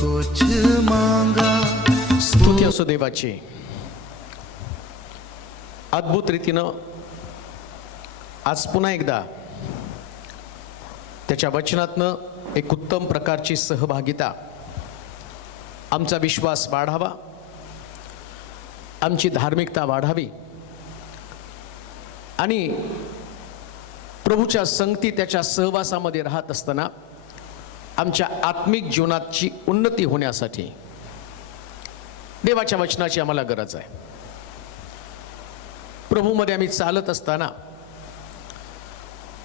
कुछ मांगा। स्तुती असो देवाची। अद्भुत रीतीनं आज पुन्हा एकदा त्याच्या वचनातनं एक उत्तम प्रकारची सहभागिता, आमचा विश्वास वाढावा, आमची धार्मिकता वाढावी आणि प्रभूच्या संगती त्याच्या सहवासामध्ये राहत असताना आमच्या आत्मिक जीवनाची उन्नती होण्यासाठी देवाच्या वचनाची आम्हाला गरज आहे। प्रभूमध्ये आम्ही चालत असताना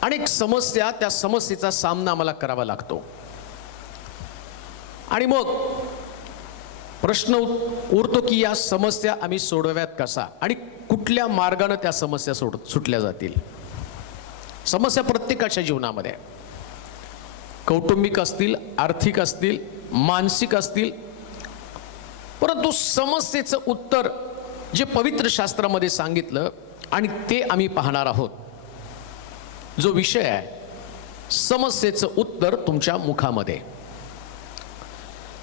अनेक समस्या, त्या समस्येचा सामना आम्हाला करावा लागतो आणि मग प्रश्न उरतो की या समस्या आम्ही सोडव्यात कसा आणि कुठल्या मार्गाने त्या समस्या सुटल्या जातील। समस्या प्रत्येकाच्या जीवनामध्ये, कौटुंबिक असतील, आर्थिक असतील, मानसिक असतील, परंतु समस्येचं उत्तर जे पवित्र शास्त्रामध्ये सांगितलं आणि ते आम्ही पाहणार आहोत। जो विषय आहे समस्येचं उत्तर तुमच्या मुखामध्ये।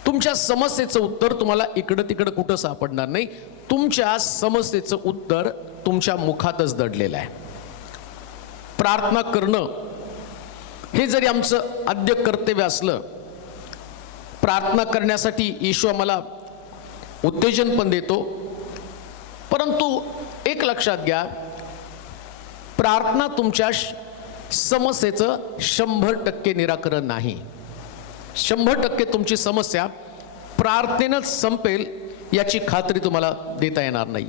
तुमच्या समस्येचं उत्तर तुम्हाला इकडं तिकडं कुठं सापडणार नाही। तुमच्या समस्येचं उत्तर तुमच्या मुखातच दडलेलं आहे। प्रार्थना करणं हे जरी आमचं आद्य कर्तव्य असलं, प्रार्थना करण्यासाठी येशू आम्हाला उत्तेजन पण देतो, परंतु एक लक्षात घ्या, प्रार्थना तुमच्या समस्येचं 100% निराकरण नाही। 100% तुमची समस्या प्रार्थनेनंच संपेल याची खात्री तुम्हाला देता येणार नाही।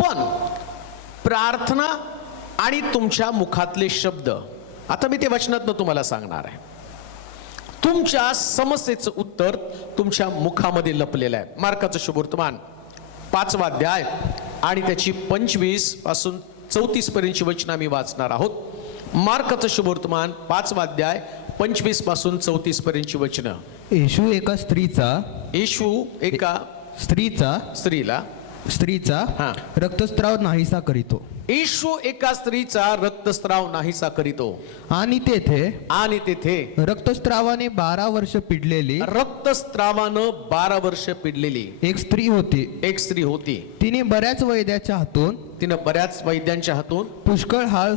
पण प्रार्थना आणि तुमच्या मुखातले शब्द, आता मी ते वचनातनं तुम्हाला सांगणार आहे। तुमच्या समस्येचं उत्तर तुमच्या मुखामध्ये लपलेलं आहे। मार्काचं शुभवर्तमान 5वा अध्याय आणि त्याची 25 पासून 34 पर्यंतची वचनं आम्ही वाचणार आहोत। मार्काचं शुभवर्तमान 5वा अध्याय 25 पासून 34 पर्यंतची वचनं। येशू एका स्त्रीचा रक्तस्राव नाहीसा करीतो। येशू एका स्त्रीचा रक्तस्राव नाहीसा करीतो आणि तेथे रक्तस्रावाने 12 वर्ष पिडलेली 12 वर्ष पिडलेली एक स्त्री होती। तिने बऱ्याच वैद्यांच्या हातून पुष्कळ हाल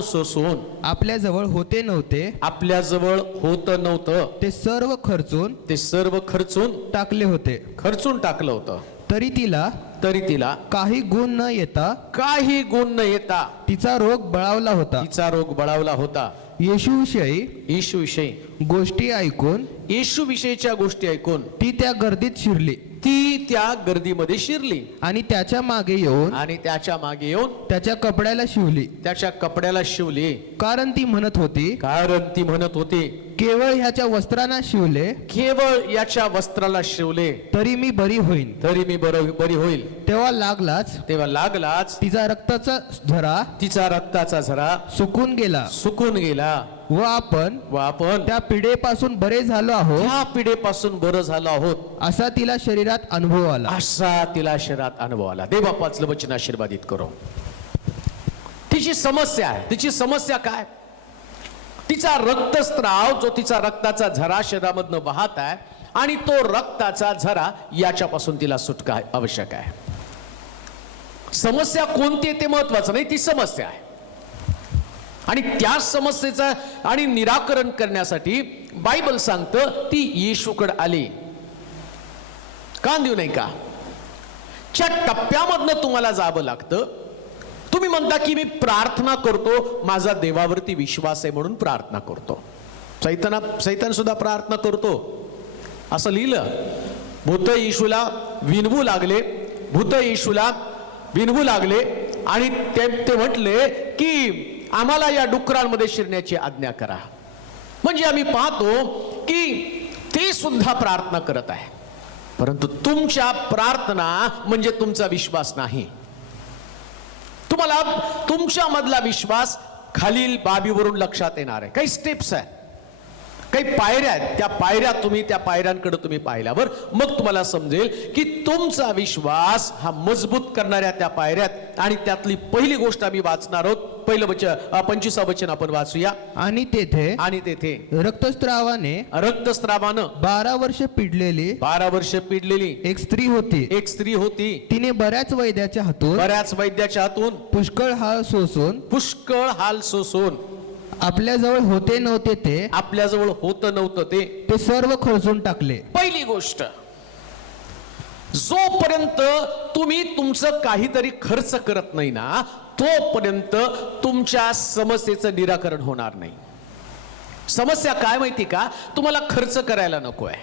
सोसून आपल्याजवळ होत नव्हतं ते सर्व खर्चून टाकलं होतं। तरी तिला काही गुण न येता तिचा रोग बळावला होता। येशूविषयी येशूविषयीच्या गोष्टी ऐकून ती त्या गर्दीमध्ये शिरली आणि त्याच्या मागे येऊन त्याच्या कपड्याला शिवली, कारण ती म्हणत होती केवळ याच्या वस्त्राला शिवले तरी मी बरी होईल। तेव्हा लागलाच तिचा रक्ताचा झरा सुकून गेला व आपण त्या पिढेपासून बरे झालो आहोत असा तिला शरीरात अनुभव आला। देवा पाचलं वचन आशीर्वादित करो। तिची समस्या काय? तिचा रक्तस्राव, जो तिचा रक्ताचा झरा शरीरामधनं वाहत आहे आणि तो रक्ताचा झरा याच्यापासून तिला सुटका आवश्यक आहे। समस्या कोणती ते महत्वाचं नाही, ती समस्या आहे आणि त्या समस्येचं आणि निराकरण करण्यासाठी बायबल सांगतं ती येशूकडे आली। कान देऊ नाही का? च्या टप्प्यामधनं तुम्हाला जावं लागतं। तुम्ही म्हणता की मी प्रार्थना करतो, माझा देवावरती विश्वास आहे म्हणून प्रार्थना करतो। सैतान सुद्धा प्रार्थना करतो असं लिहिलं। भूत येशूला विनवू लागले आणि ते म्हटले की आम्हाला या डुकरांमध्ये शिरण्याची आज्ञा करा। म्हणजे आम्ही पाहतो की ते सुद्धा प्रार्थना करत आहे, परंतु तुमच्या प्रार्थना म्हणजे तुमचा विश्वास नाही। तुम्हाला तुमच्या मधला विश्वास खालील बाबीवरून लक्षात येणार आहे। काही स्टेप्स आहेत, काही पायऱ्या आहेत, त्या पायऱ्यांकडे तुम्ही पाहिल्यावर मग तुम्हाला समजेल की तुमचा विश्वास हा मजबूत करणाऱ्या त्या पायऱ्यात। आणि त्यातली पहिली गोष्ट आम्ही वाचणार आहोत पहिलं वचन 25 वचन आपण वाचूया. आणि तेथे रक्तस्रावाने 12 वर्ष पिडलेली 12 वर्ष पिडलेली एक स्त्री होती. तिने बऱ्याच वैद्याच्या हातून पुष्कळ हाल सोसून आपल्याजवळ होते नव्हतं ते सर्व खर्चून टाकले. पहिली गोष्ट, जोपर्यंत तुम्ही तुमचं काहीतरी खर्च करत नाही ना, तोपर्यंत तुमच्या समस्येचं निराकरण होणार नाही. समस्या काय माहिती का? तुम्हाला खर्च करायला नको आहे.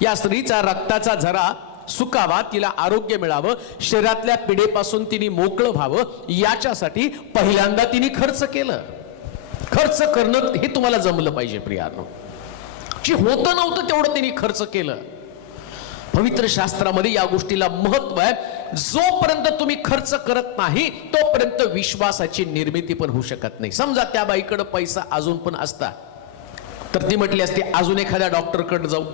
या स्त्रीचा रक्ताचा झरा सुकावा, तिला आरोग्य मिळावं, शरीरातल्या पिढेपासून तिने मोकळं व्हावं, याच्यासाठी पहिल्यांदा तिने खर्च केलं. खर्च करणं हे तुम्हाला जमलं पाहिजे प्रियानो. जे होतं नव्हतं तेवढं तिने खर्च केलं. पवित्र शास्त्रामध्ये या गोष्टीला महत्व आहे. जोपर्यंत तुम्ही खर्च करत नाही तोपर्यंत विश्वासाची निर्मिती पण होऊ शकत नाही. समजा त्या बाईकडे पैसा अजून पण असता तर ती म्हटली असती, अजून एखाद्या डॉक्टरकडे जाऊ,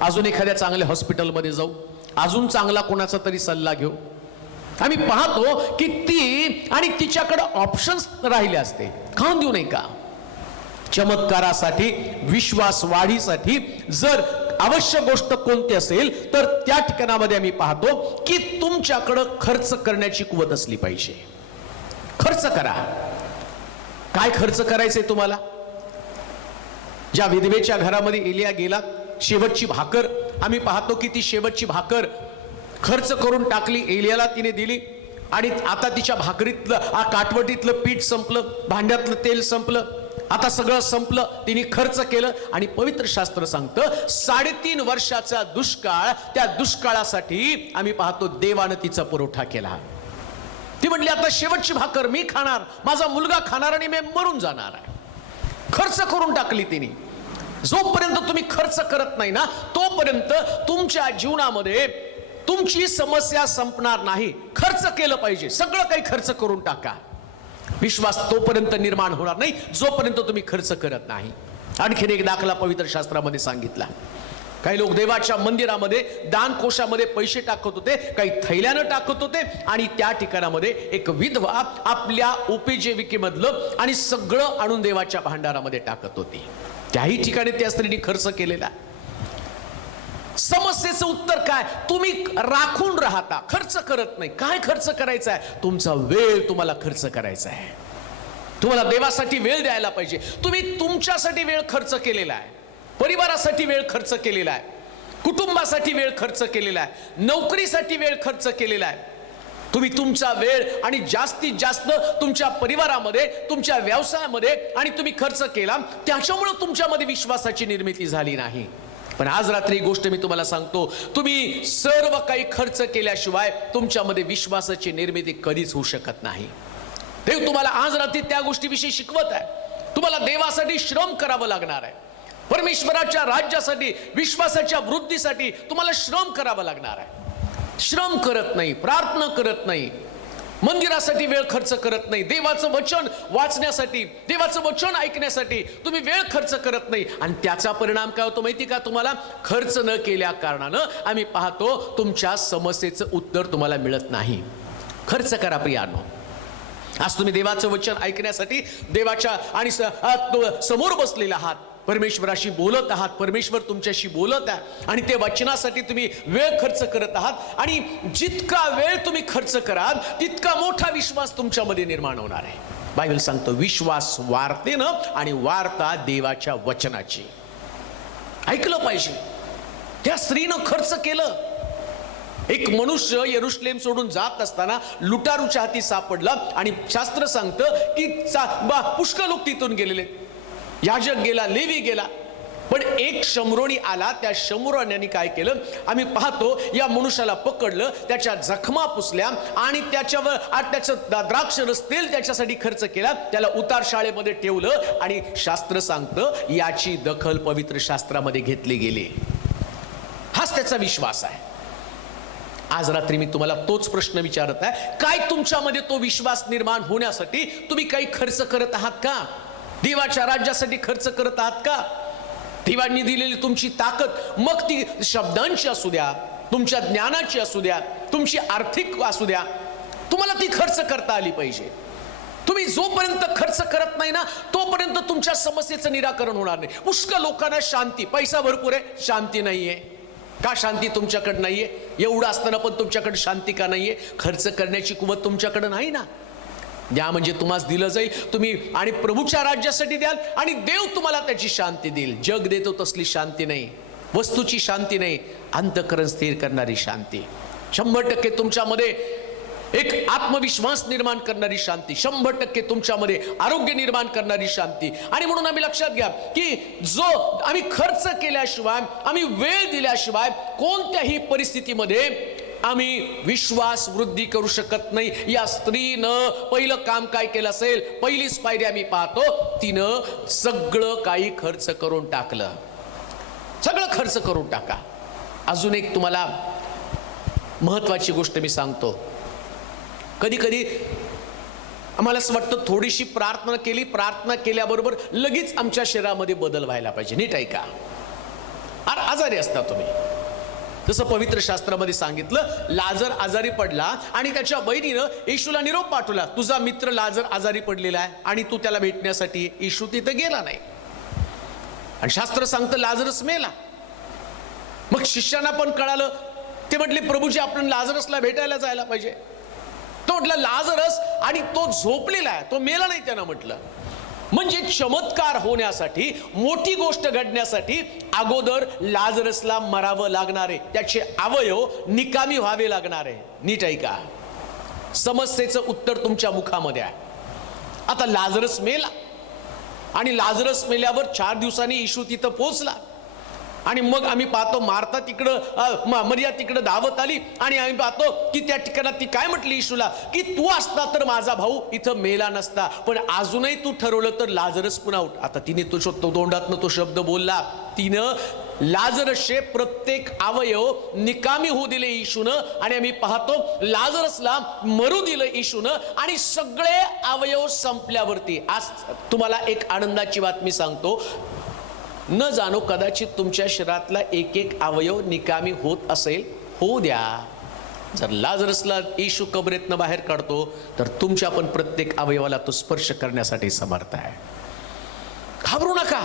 अजून एखाद्या चांगल्या हॉस्पिटलमध्ये जाऊ, अजून चांगला कोणाचा तरी सल्ला घेऊ. आम्ही पाहतो की ती आणि तिच्याकडे ऑप्शन्स राहिले असते. खाऊन देऊ नये का? चमत्कारासाठी, विश्वास वाढीसाठी जर आवश्यक गोष्ट कोणती असेल तर त्या ठिकाणामध्ये आम्ही पाहतो की तुमच्याकडं खर्च करण्याची कुवत असली पाहिजे. खर्च करा. काय खर्च करायचंय तुम्हाला? ज्या विधवेच्या घरामध्ये एलिया गेला, शेवटची भाकर आम्ही पाहतो की ती शेवटची भाकर खर्च करून टाकली, एलियाला तिने दिली आणि आता तिच्या भाकरीतलं काटवटीतलं पीठ संपलं, भांड्यातलं तेल संपलं, आता सगळं संपलं. तिने खर्च केलं आणि पवित्र शास्त्र सांगतं 3.5 वर्षाचा दुष्काळ, त्या दुष्काळासाठी आम्ही पाहतो देवानं तिचा पुरवठा केला. ती म्हटली आता शेवटची भाकर मी खाणार, माझा मुलगा खाणार आणि मी मरून जाणार आहे. खर्च करून टाकली तिने. जोपर्यंत तुम्ही खर्च करत नाही ना तोपर्यंत तुमच्या जीवनामध्ये तुमची समस्या संपणार नाही. खर्च केलं पाहिजे. सगळं काही खर्च करून टाका. विश्वास तोपर्यंत निर्माण होणार नाही जोपर्यंत तुम्ही खर्च करत नाही. आणखीन एक दाखला पवित्र शास्त्रामध्ये सांगितला. काही लोक देवाच्या मंदिरामध्ये दान कोशामध्ये पैसे टाकत होते, काही थैल्यानं टाकत होते आणि त्या ठिकाणामध्ये एक विधवा आपल्या उपजीविकेमधलं आणि सगळं आणून देवाच्या भांडारामध्ये टाकत होती. त्याही ठिकाणी त्या स्त्रीने खर्च केलेला. समस्येचं उत्तर काय? तुम्ही राखून राहता, खर्च करत नाही. काय खर्च करायचा आहे? तुमचा वेळ तुम्हाला खर्च करायचा आहे. तुम्हाला देवासाठी वेळ द्यायला पाहिजे. तुम्ही तुमच्यासाठी वेळ खर्च केलेला आहे, परिवारासाठी वेळ खर्च केलेला आहे, कुटुंबासाठी वेळ खर्च केलेला आहे, नोकरीसाठी वेळ खर्च केलेला आहे. तुम्ही तुमचा वेळ आणि जास्तीत जास्त तुमच्या परिवारामध्ये, तुमच्या व्यवसायामध्ये आणि तुम्ही खर्च केला, त्याच्यामुळे तुमच्यामध्ये विश्वासाची निर्मिती झाली नाही. पण आज रात्री गोष्ट मी तुम्हाला सांगतो, तुम्ही सर्व काही खर्च केल्याशिवाय तुमच्यामध्ये विश्वासाची निर्मिती कधीच होऊ शकत नाही. देव तुम्हाला आज रात्री त्या गोष्टीविषयी शिकवत आहे. तुम्हाला देवासाठी श्रम करावं लागणार आहे. परमेश्वराच्या राज्यासाठी, विश्वासाच्या वृद्धीसाठी तुम्हाला श्रम करावं लागणार आहे. श्रम करत नाही, प्रार्थना करत नाही, मंदिरासाठी वेळ खर्च करत नाही, देवाचं वचन वाचण्यासाठी, देवाचं वचन ऐकण्यासाठी तुम्ही वेळ खर्च करत नाही आणि त्याचा परिणाम काय होतो माहिती का तुम्हाला? खर्च न केल्या कारणानं आम्ही पाहतो तुमच्या समस्येचं उत्तर तुम्हाला मिळत नाही. खर्च करा प्रियानो. आज तुम्ही देवाचं वचन ऐकण्यासाठी देवाच्या आणि समोर बसलेले आहात, परमेश्वराशी बोलत आहात, परमेश्वर तुमच्याशी बोलत आहे आणि ते वचनासाठी तुम्ही वेळ खर्च करत आहात आणि जितका वेळ तुम्ही खर्च कराल तितका मोठा विश्वास तुमच्यामध्ये निर्माण होणार आहे. बायबल सांगतो विश्वास वार्तेनं आणि वार्ता देवाच्या वचनाची. ऐकलं पाहिजे. त्या स्त्रीनं खर्च केलं. एक मनुष्य यरुशलेम सोडून जात असताना लुटारूच्या हाती सापडला आणि शास्त्र सांगतं की पुष्कळ लोक तिथून गेलेले. याजक गेला, लेवी गेला, पण एक शमरोणी आला. त्या शमरोण्याने काय केलं आम्ही पाहतो, या मनुष्याला पकडलं, त्याच्या जखमा पुसल्या आणि त्याच्यावर त्याचं द्राक्ष रस तेल त्याच्यासाठी खर्च केला, त्याला उतार शाळेमध्ये ठेवलं आणि शास्त्र सांगतं याची दखल पवित्र शास्त्रामध्ये घेतली गेली. हाच त्याचा विश्वास आहे. आज रात्री मी तुम्हाला तोच प्रश्न विचारत आहे, काय तुमच्यामध्ये तो विश्वास निर्माण होण्यासाठी तुम्ही काही खर्च करत आहात का? देवाच्या राज्यासाठी खर्च करत आहात का? देवांनी दिलेली तुमची ताकद, मग ती शब्दांची असू द्या, तुमच्या ज्ञानाची असू द्या, तुमची आर्थिक असू द्या, तुम्हाला ती खर्च करता आली पाहिजे. तुम्ही जोपर्यंत खर्च करत नाही ना तोपर्यंत तुमच्या समस्येचं निराकरण होणार नाही. पुष्कळ लोकांना शांती, पैसा भरपूर आहे, शांती नाहीये. का शांती तुमच्याकडे नाहीये? एवढं असताना पण तुमच्याकडे शांती का नाहीये? खर्च करण्याची कुवत तुमच्याकडे नाही ना. द्या म्हणजे तुम्हाला दिलं जाईल, तुम्ही आणि प्रभूच्या राज्यासाठी द्याल आणि देव तुम्हाला त्याची शांती देईल. जग देतो तसली शांती नाही, वस्तूची शांती नाही, अंतःकरण स्थिर करणारी शांती. 100% तुमच्यामध्ये एक आत्मविश्वास निर्माण करणारी शांती, 100% तुमच्यामध्ये आरोग्य निर्माण करणारी शांती. आणि म्हणून आम्ही लक्षात घ्या की जो आम्ही खर्च केल्याशिवाय, आम्ही वेळ दिल्याशिवाय कोणत्याही परिस्थितीमध्ये आम्ही विश्वास वृद्धी करू शकत नाही. या स्त्रीनं पहिलं काम काय केलं असेल? पहिलीच पायरी आम्ही पाहतो, तिनं सगळं काही खर्च करून टाकलं. सगळं खर्च करून टाका. अजून एक तुम्हाला महत्वाची गोष्ट मी सांगतो. कधी कधी आम्हाला असं वाटतं थोडीशी प्रार्थना केली, प्रार्थना केल्याबरोबर लगेच आमच्या शरीरामध्ये बदल व्हायला पाहिजे. नीट ऐका. आजारी असता तुम्ही, जसं पवित्र शास्त्रामध्ये सांगितलं, लाजर आजारी पडला आणि त्याच्या बहिणीनं येशूला निरोप पाठवला, तुझा मित्र लाजर आजारी पडलेला आहे आणि तू त्याला भेटण्यासाठी. येशू तिथं गेला नाही आणि शास्त्र सांगतं लाजरस मेला. मग शिष्यांना पण कळालं, ते म्हटले प्रभूजी आपण लाजरसला भेटायला जायला पाहिजे. तो म्हटला लाजरस आणि तो झोपलेला आहे, तो मेला नाही. त्यानं म्हटलं म्हणजे चमत्कार होण्यासाठी, मोठी गोष्ट घडण्यासाठी अगोदर लाजरसला मरावं लागणार आहे, त्याचे अवयव निकामी व्हावे लागणार आहे. नीट ऐका, समस्येचं उत्तर तुमच्या मुखामध्ये आहे. आता लाजरस मेला आणि लाजरस मेल्यावर 4 दिवसांनी येशू तिथं पोहोचला आणि मग आम्ही पाहतो मार्था तिकडं, मरिया तिकडं धावत आली आणि आम्ही पाहतो की त्या ठिकाणात ती काय म्हटली येशूला की तू असता तर माझा भाऊ इथं मेला नसता, पण अजूनही तू ठरवलं तर लाजरस पुन्हा उठ. आता तिने तो तोंडातनं तो शब्द बोलला. तिनं लाजरसचे प्रत्येक अवयव निकामी होऊ दिले येशूनं आणि आम्ही पाहतो लाजरसला मरू दिलं येशूनं आणि सगळे अवयव संपल्यावरती आज तुम्हाला एक आनंदाची बातमी सांगतो. न जाणो कदाचित तुमच्या शरीरातला एक एक अवयव निकामी होत असेल, होऊ द्या. जर लाजरसला येशू कबरेतनं बाहेर काढतो तर तुमच्या पण प्रत्येक अवयवाला तो स्पर्श करण्यासाठी समर्थ आहे. घाबरू नका,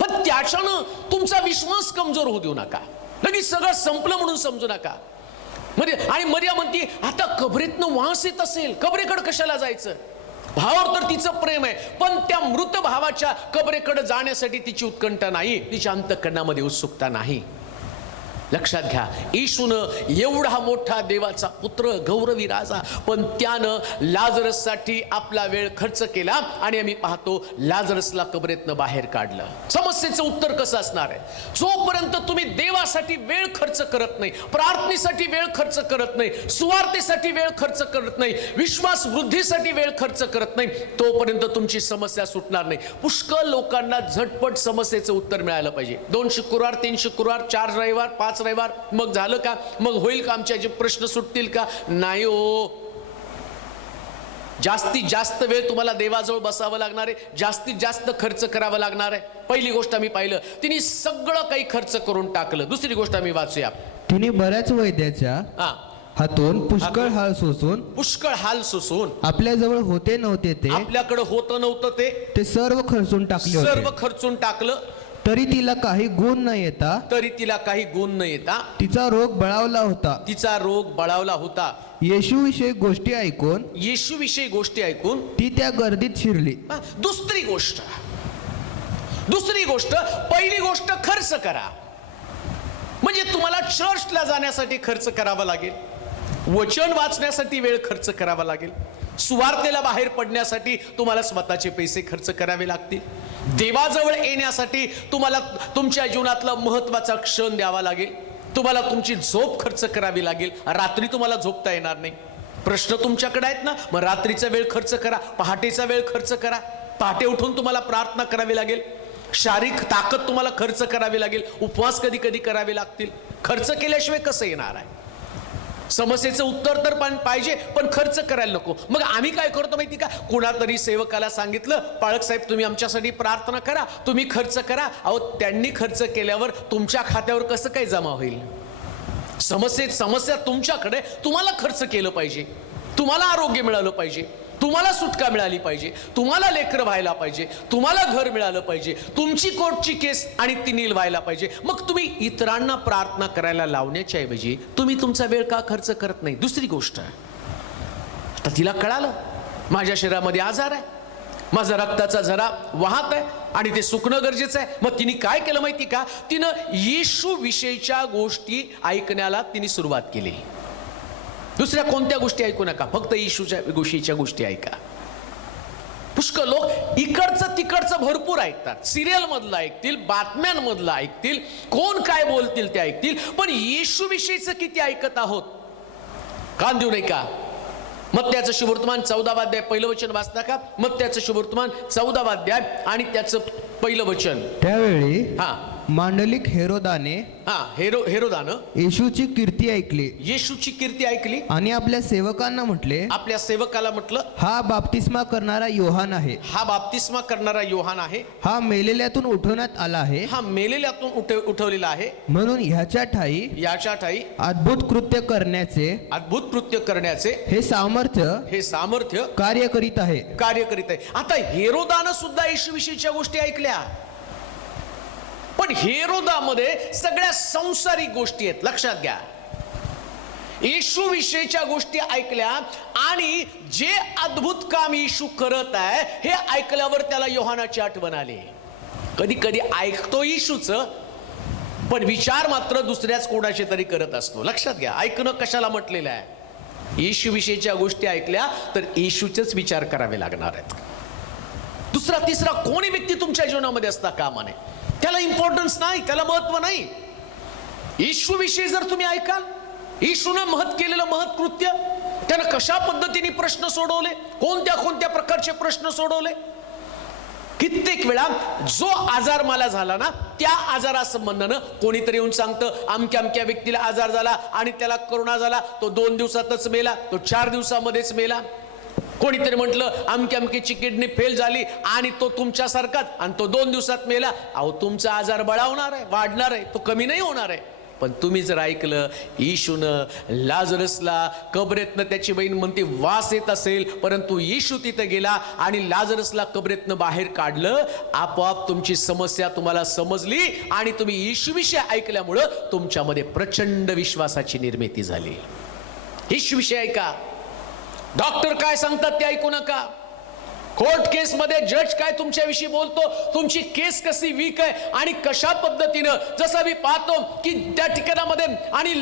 पण त्याच्यानं तुमचा विश्वास कमजोर होऊ देऊ नका. लगेच सगळं संपलं म्हणून समजू नका. आणि मरिया म्हणते आता कबरेतनं वास येत असेल, कबरेकडे कशाला जायचं? भावावर तर तिचं प्रेम आहे, पण त्या मृत भावाच्या कबरेकडे जाण्यासाठी तिची उत्कंठा नाही, तिच्या अंतःकरणामध्ये उत्सुकता नाही. लक्षात घ्या, येशूनं एवढा मोठा देवाचा पुत्र, गौरवी राजा, पण त्यानं लाजरससाठी आपला वेळ खर्च केला आणि आम्ही पाहतो लाजरसला कबरेतनं बाहेर काढलं. समस्येचं उत्तर कसं असणार आहे? जोपर्यंत तुम्ही देवासाठी वेळ खर्च करत नाही, प्रार्थनेसाठी वेळ खर्च करत नाही, सुवार्तेसाठी वेळ खर्च करत नाही, विश्वास वृद्धीसाठी वेळ खर्च करत नाही, तोपर्यंत तुमची समस्या सुटणार नाही. पुष्कळ लोकांना झटपट समस्येचं उत्तर मिळालं पाहिजे. 2 शुक्रवार, 3 शुक्रवार, 4 रविवार, 5 रविवार, मग झालं का? मग होईल का? आमचे जे प्रश्न सुटतील का? नाही हो. जास्तीत जास्त वेळ तुम्हाला देवाजवळ बसावं लागणार आहे, जास्तीत जास्त खर्च करावा लागणार आहे. पहिली गोष्ट आम्ही पाहिलं, तिने सगळं काही खर्च करून टाकलं. दुसरी गोष्ट आम्ही वाचूया, तिने बऱ्याच वैद्याच्या हातून पुष्कळ हाल सोसून आपल्याजवळ होते नव्हते ते, आपल्याकडे होतं नव्हतं ते सर्व खर्चून टाकले. सर्व खर्चून टाकलं. तरी तिला काही गुण न येता तिचा रोग बळावला होता. येशूविषयी गोष्टी ऐकून ती त्या गर्दीत शिरली. दुसरी गोष्ट, पहिली गोष्ट खर्च करा. म्हणजे तुम्हाला चर्चला जाण्यासाठी खर्च करावा लागेल, वचन वाचण्यासाठी वेळ खर्च करावा लागेल, सुवार्तेला बाहेर पडण्यासाठी तुम्हाला स्वतःचे पैसे खर्च करावे लागतील, देवाजवळ येण्यासाठी तुम्हाला तुमच्या जीवनातला महत्वाचा क्षण द्यावा लागेल, तुम्हाला तुमची झोप खर्च करावी लागेल. रात्री तुम्हाला झोपता येणार नाही, प्रश्न तुमच्याकडे आहेत ना, मग रात्रीचा वेळ खर्च करा, पहाटेचा वेळ खर्च करा. पहाटे उठून तुम्हाला प्रार्थना करावी लागेल, शारीरिक ताकद तुम्हाला खर्च करावी लागेल, उपवास कधी कधी करावे लागतील. खर्च केल्याशिवाय कसं येणार आहे? समस्येचं उत्तर तर पण पाहिजे, पण खर्च करायला नको. मग आम्ही काय करतो माहिती का? कुणातरी सेवकाला सांगितलं, पाळक साहेब तुम्ही आमच्यासाठी प्रार्थना करा, तुम्ही खर्च करा. अहो, त्यांनी खर्च केल्यावर तुमच्या खात्यावर कसं काय जमा होईल? समस्या तुमच्याकडे, तुम्हाला खर्च केलं पाहिजे, तुम्हाला आरोग्य मिळालं पाहिजे. तुम्हाला सुटका मिळाली पाहिजे, तुम्हाला लेकरं व्हायला पाहिजे, तुम्हाला घर मिळालं पाहिजे, तुमची कोर्टची केस आणि ती नील व्हायला पाहिजे. मग तुम्ही इतरांना प्रार्थना करायला लावण्याच्या ऐवजी तुम्ही तुमचा वेळ का खर्च करत नाही? दुसरी गोष्ट, आता तिला कळालं माझ्या शरीरामध्ये आजार आहे, माझा रक्ताचा झरा वाहत आहे आणि ते सुकणं गरजेचं आहे. मग तिने काय केलं माहिती का? तिनं येशू विषयीच्या गोष्टी ऐकण्याला तिने सुरुवात केली. दुसऱ्या कोणत्या गोष्टी ऐकू नका, फक्त येशूच्या विषयीच्या गोष्टी ऐका. पुष्कळ लोक इकडचं तिकडचं भरपूर ऐकतात, सिरियल मधलं ऐकतील, बातम्यांमधलं ऐकतील, कोण काय बोलतील ते ऐकतील, पण येशू विषयीचं किती ऐकत आहोत? कान देऊ नये का? मत्त्याचं शुभवर्तमान 14वा अध्याय पहिलं वचन वाचता का? मत्त्याचं शुभवर्तमान 14वा अध्याय आणि त्याचं पहिलं वचन. त्यावेळी हा मांडलिक हेरोदाने हेरोदानं येशूची कीर्ती ऐकली, येशूची कीर्ती ऐकली आणि आपल्या सेवकांना म्हटले, आपल्या सेवकाला म्हटलं, हा बाप्तिस्मा करणारा योहान आहे. हा बाप्तिस्मा करणारा योहान आहे. हा मेलेल्यातून उठवण्यात आला आहे. हा मेलेल्यातून उठवलेला आहे. म्हणून ह्याच्या ठाई अद्भुत कृत्य करण्याचे हे सामर्थ्य कार्य करीत आहे. आता हेरोदानं सुद्धा येशू विषयीच्या गोष्टी ऐकल्या, पण हेरोदामध्ये सगळ्या संसारिक गोष्टी आहेत. लक्षात घ्या, येशू विषयीच्या गोष्टी ऐकल्या आणि जे अद्भुत काम येशू करत आहे हे ऐकल्यावर त्याला योहानाची आठवण आली. कधी कधी ऐकतो येशूच, पण विचार मात्र दुसऱ्याच कोणाचे तरी करत असतो. लक्षात घ्या, ऐकणं कशाला म्हटलेलं आहे? येशू विषयीच्या गोष्टी ऐकल्या तर येशूचेच विचार करावे लागणार आहेत. दुसरा तिसरा कोणी व्यक्ती तुमच्या जीवनामध्ये असता कामा नये. त्याला इम्पॉर्टन्स नाही, त्याला महत्व नाही. येशू विषयी जर तुम्ही ऐकाल, येशूनं केलेलं महत्कृत्य, त्यानं कशा पद्धतीने प्रश्न सोडवले, कोणत्या प्रकारचे प्रश्न सोडवले. कित्येक वेळा जो आजार मला झाला ना, त्या आजारासंबंधानं कोणीतरी येऊन सांगतं अमक्या व्यक्तीला आजार झाला आणि त्याला करोना झाला, तो 2 दिवसातच मेला, तो 4 दिवसामध्येच मेला. कोणीतरी म्हटलं अमक्याची किडनी फेल झाली आणि तो तुमच्यासारखाच, आणि तो 2 दिवसात मेला. अहो, तुमचा आजार बळावणार आहे, वाढणार आहे, तो कमी नाही होणार आहे. पण तुम्ही जर ऐकलं, येशूनं लाजरसला कबरेतनं, त्याची बहीण म्हणते वास येत असेल, परंतु येशू तिथं गेला आणि लाजरसला कबरेतनं बाहेर काढलं. आपोआप तुमची समस्या तुम्हाला समजली आणि तुम्ही येशूविषयी ऐकल्यामुळं तुमच्यामध्ये प्रचंड विश्वासाची निर्मिती झाली. येशूविषयी ऐका. डॉक्टर काय सांगतात ते ऐकू नका. कोर्ट केस मध्ये जज काय तुमच्याविषयी बोलतो, तुमची केस कशी वीक आहे आणि कशा पद्धतीनं, जसं मी पाहतो की त्या ठिकाणामध्ये आणि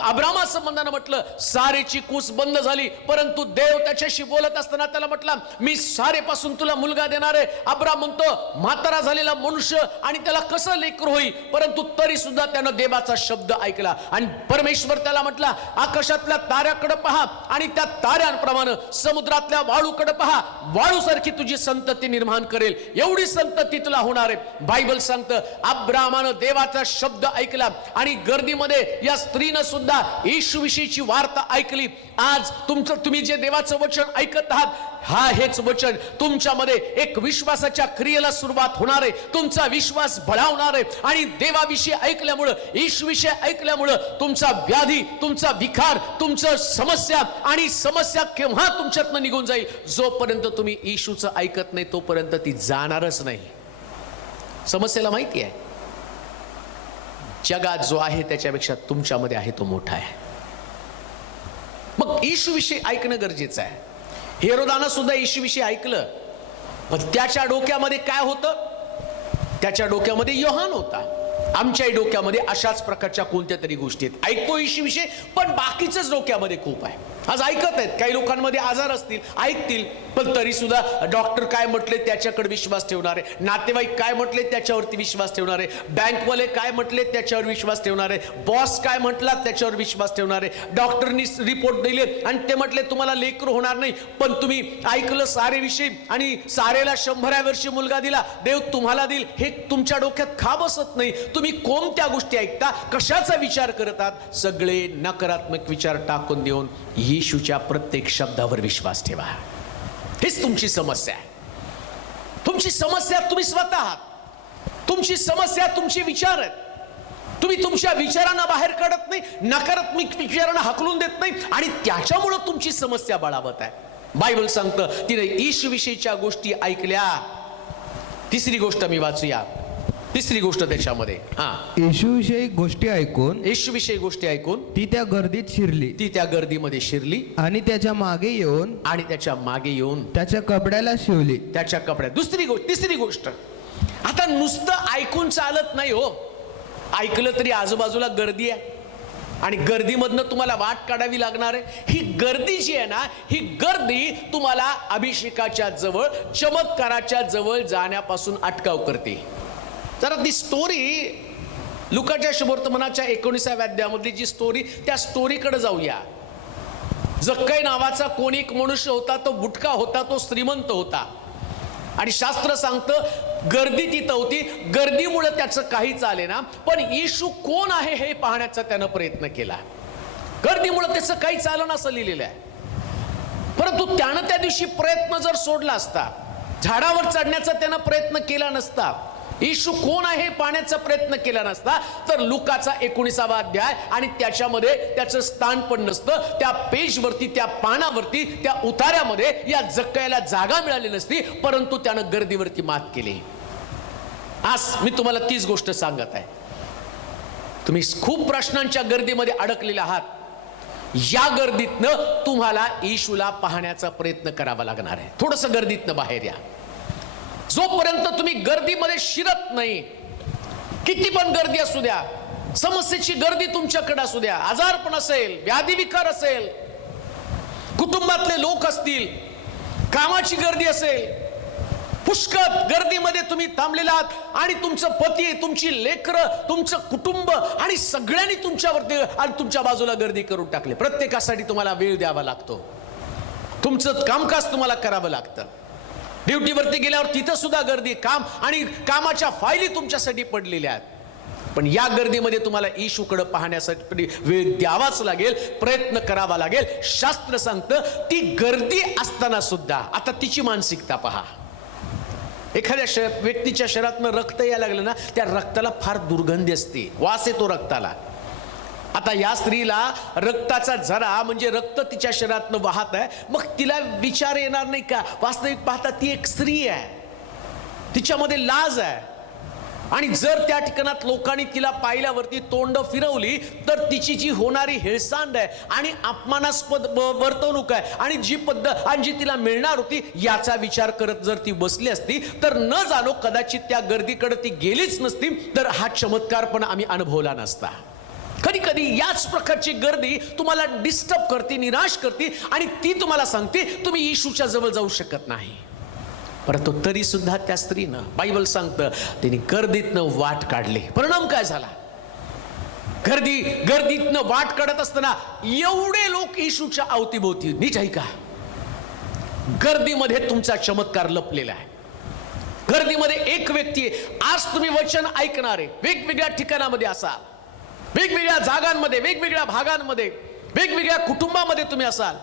अब्रामा संबंधानं म्हटलं सारेची कूस बंद झाली, परंतु देव त्याच्याशी बोलत असताना त्याला म्हटला मी सारेपासून तुला मुलगा देणार आहे. अब्राम म्हणतो म्हातारा झालेला मनुष्य आणि त्याला कसं लेकर होईल, परंतु तरी सुद्धा त्यानं देवाचा शब्द ऐकला आणि परमेश्वर त्याला म्हटला आकाशातल्या ताऱ्याकडे पहा आणि त्या ताऱ्यांप्रमाणे समुद्रातल्या वाळूकडे पहा, वाळू सारखी तुझी संतती निर्माण करेल, एवढी संतती तुला होणार आहे. बायबल सांगतं अब्रामानं देवाचा शब्द ऐकला आणि गर्दीमध्ये या स्त्रीनं सुद्धा येशू विषयीची वार्ता ऐकली. आज तुम्ही जे देवाचं वचन ऐकत आहात, हेच वचन तुमच्यामध्ये एक विश्वासाच्या क्रियेला सुरुवात होणार आहे. तुमचा विश्वास बळावणार आहे आणि देवाविषयी ऐकल्यामुळं, येशूविषयी ऐकल्यामुळं तुमचा व्याधी, तुमचा विकार, तुमचं समस्या आणि समस्या केव्हा तुमच्यातनं निघून जाईल. जोपर्यंत तुम्ही येशूचं ऐकत नाही तोपर्यंत ती जाणारच नाही. समस्येला माहिती आहे जगात जो आहे त्याच्यापेक्षा तुमच्यामध्ये आहे तो मोठा आहे. मग येशूविषयी ऐकणं गरजेचं आहे. हेरोदानं सुद्धा येशूविषयी ऐकलं, पण त्याच्या डोक्यामध्ये काय होतं? त्याच्या डोक्यामध्ये योहान होता. आमच्याही डोक्यामध्ये अशाच प्रकारच्या कोणत्या तरी गोष्टी आहेत. ऐकतो येशूविषयी, पण बाकीचंच डोक्यामध्ये खूप आहे. आज ऐकत आहेत, काही लोकांमध्ये आजार असतील, ऐकतील, पण तरी सुद्धा डॉक्टर काय म्हटले त्याच्याकडे विश्वास ठेवणार आहे, नातेवाईक काय म्हटले त्याच्यावरती विश्वास ठेवणार आहे, बँकवाले काय म्हटले त्याच्यावर विश्वास ठेवणार आहे, बॉस काय म्हटला त्याच्यावर विश्वास ठेवणार आहे. डॉक्टरनी रिपोर्ट दिले आणि ते म्हटले तुम्हाला लेकरू होणार नाही, पण तुम्ही ऐकलं सारे विषयी आणि सारेला 100व्या वर्षी मुलगा दिला, देव तुम्हाला देईल, हे तुमच्या डोक्यात खा बसत नाही. तुम्ही कोणत्या गोष्टी ऐकता, कशाचा विचार करतात? सगळे नकारात्मक विचार टाकून देऊन येशूच्या प्रत्येक शब्दावर विश्वास ठेवा. हीच तुमची समस्या आहे. तुमची समस्या तुम्ही स्वतः आहात. तुमची समस्या तुमचे विचार आहेत. तुम्ही तुमच्या विचारांना बाहेर काढत नाही, नकारात्मक विचारांना हाकलून देत नाही आणि त्याच्यामुळे तुमची समस्या बळावत आहे. बायबल सांगतं तिने येशूविषयीच्या गोष्टी ऐकल्या. तिसरी गोष्ट मी वाचूया, तिसरी गोष्ट त्याच्यामध्ये. येशूविषयी गोष्टी ऐकून, येशूविषयी गोष्टी ऐकून ती त्या गर्दीत शिरली, ती त्या गर्दीमध्ये शिरली आणि त्याच्या मागे येऊन, आणि त्याच्या मागे येऊन त्याच्या कपड्याला शिवली. त्याच्या कपड्यात. दुसरी गोष्ट, तिसरी गोष्ट, आता नुसतं ऐकून चालत नाही हो. ऐकलं तरी आजूबाजूला गर्दी आहे आणि गर्दीमधनं तुम्हाला वाट काढावी लागणार आहे. ही गर्दी जी आहे ना, ही गर्दी तुम्हाला अभिषेकाच्या जवळ, चमत्काराच्या जवळ जाण्यापासून अटकाव करते. जरा ती स्टोरी लुकाच्या शुभवर्तमानाच्या 19व्या अध्यायामधली जी स्टोरी, त्या स्टोरीकडे जाऊया. जक्कई नावाचा कोणी एक मनुष्य होता, तो बुटका होता, तो श्रीमंत होता आणि शास्त्र सांगतं गर्दी तिथं होती. गर्दीमुळे त्याचं काही चाले ना, पण येशू कोण आहे हे पाहण्याचा त्यानं प्रयत्न केला. गर्दीमुळे त्याचं काही चालं असं लिहिलेलं आहे. परंतु त्यानं त्या दिवशी प्रयत्न जर सोडला असता, झाडावर चढण्याचा त्यानं प्रयत्न केला नसता, येशू कोण आहे हे पाहण्याचा प्रयत्न केला नसता, तर लुकाचा 19वा अध्याय आणि त्याच्यामध्ये त्याचं स्थान पण नसतं. त्या पेजवरती, त्या पानावरती, त्या उतार्यामध्ये या जक्कईला जागा मिळाली नसती. परंतु त्यानं गर्दीवरती मात केली. आज मी तुम्हाला तीच गोष्ट सांगत आहे. तुम्ही खूप प्रश्नांच्या गर्दीमध्ये अडकलेले आहात. या गर्दीतनं तुम्हाला येशूला पाहण्याचा प्रयत्न करावा लागणार आहे. थोडंसं गर्दीतनं बाहेर या. जोपर्यंत तुम्ही गर्दीमध्ये शिरत नाही, किती पण गर्दी असू द्या, समस्येची गर्दी तुमच्याकडे असू द्या, आजारपण असेल, व्याधिविकार असेल, कुटुंबातले लोक असतील, कामाची गर्दी असेल, पुष्कळ गर्दीमध्ये तुम्ही थांबलेला आहात आणि तुमचं पती, तुमची लेकरं, तुमचं कुटुंब आणि सगळ्यांनी तुमच्यावरती आणि तुमच्या बाजूला गर्दी करून टाकले. प्रत्येकासाठी तुम्हाला वेळ द्यावा लागतो. तुमचं कामकाज तुम्हाला करावं लागतं. ड्युटीवरती गेल्यावर तिथं सुद्धा गर्दी, काम आणि कामाच्या फायली तुमच्यासाठी पडलेल्या आहेत. पण या गर्दीमध्ये तुम्हाला येशूकडे पाहण्यासाठी वेळ द्यावाच लागेल, प्रयत्न करावा लागेल. शास्त्र सांगतं ती गर्दी असताना सुद्धा, आता तिची मानसिकता पहा. एखाद्या व्यक्तीच्या शरीरातनं रक्त यायला लागलं ना, त्या रक्ताला फार दुर्गंधी असते, वास येतो रक्ताला. आता या स्त्रीला रक्ताचा झरा म्हणजे रक्त तिच्या शरीरातनं वाहत आहे, मग तिला विचार येणार नाही का? वास्तविक पाहता ती एक स्त्री आहे, तिच्यामध्ये लाज आहे. आणि जर त्या ठिकाणात लोकांनी तिला पाहिल्यावरती तोंड फिरवली तर तिची जी होणारी हेळसांड आहे आणि अपमानास्पद वर्तवणूक आहे आणि जी पद्धत आणि जी तिला मिळणार होती याचा विचार करत जर ती बसली असती तर न जाणो कदाचित त्या गर्दीकडे ती गेलीच नसती, तर हा चमत्कार पण आम्ही अनुभवला नसता. कधी कधी याच प्रकारची गर्दी तुम्हाला डिस्टर्ब करते, निराश करते आणि ती तुम्हाला सांगते तुम्ही येशूच्या जवळ जाऊ शकत नाही. परंतु तरी सुद्धा त्या स्त्रीनं, बायबल सांगतं, तिने गर्दीतनं वाट काढली. परिणाम काय झाला? गर्दीतनं वाट काढत असताना एवढे लोक येशूच्या अवतीभोवती. नीट ऐका, गर्दीमध्ये तुमचा चमत्कार लपलेला आहे. गर्दीमध्ये एक व्यक्ती आहे. आज तुम्ही वचन ऐकणारे वेगवेगळ्या ठिकाणामध्ये असाल, वेगवेगळ्या जागांमध्ये, वेगवेगळ्या भागांमध्ये, वेगवेगळ्या कुटुंबामध्ये तुम्ही असाल